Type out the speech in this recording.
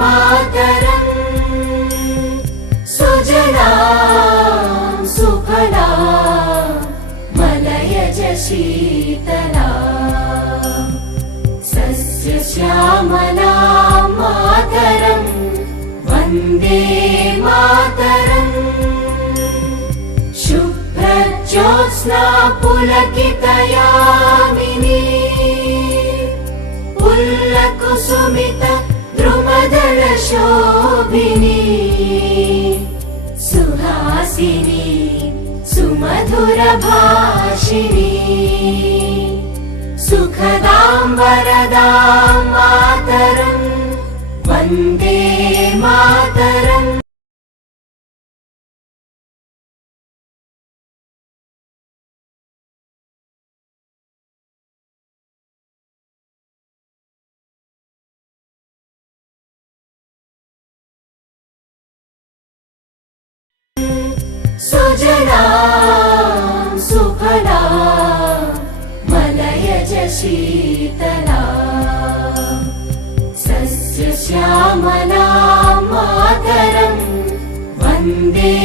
मातरम् सुजलां सुफलां मलयज शीतलां सस्यश्यामलां मातरम् वन्दे मातरम् शुभ्रज्योत्स्ना पुलकितयामिनी पुल्लकुसुमित द्रुमदल शोभिनी सुहासिनी सुमधुर भाषिणी सुखदां वरदां मातरम् वन्दे मातरम्। सुजलां सुफलां मलयज शीतलां सस्यश्यामलां मातरम् वन्दे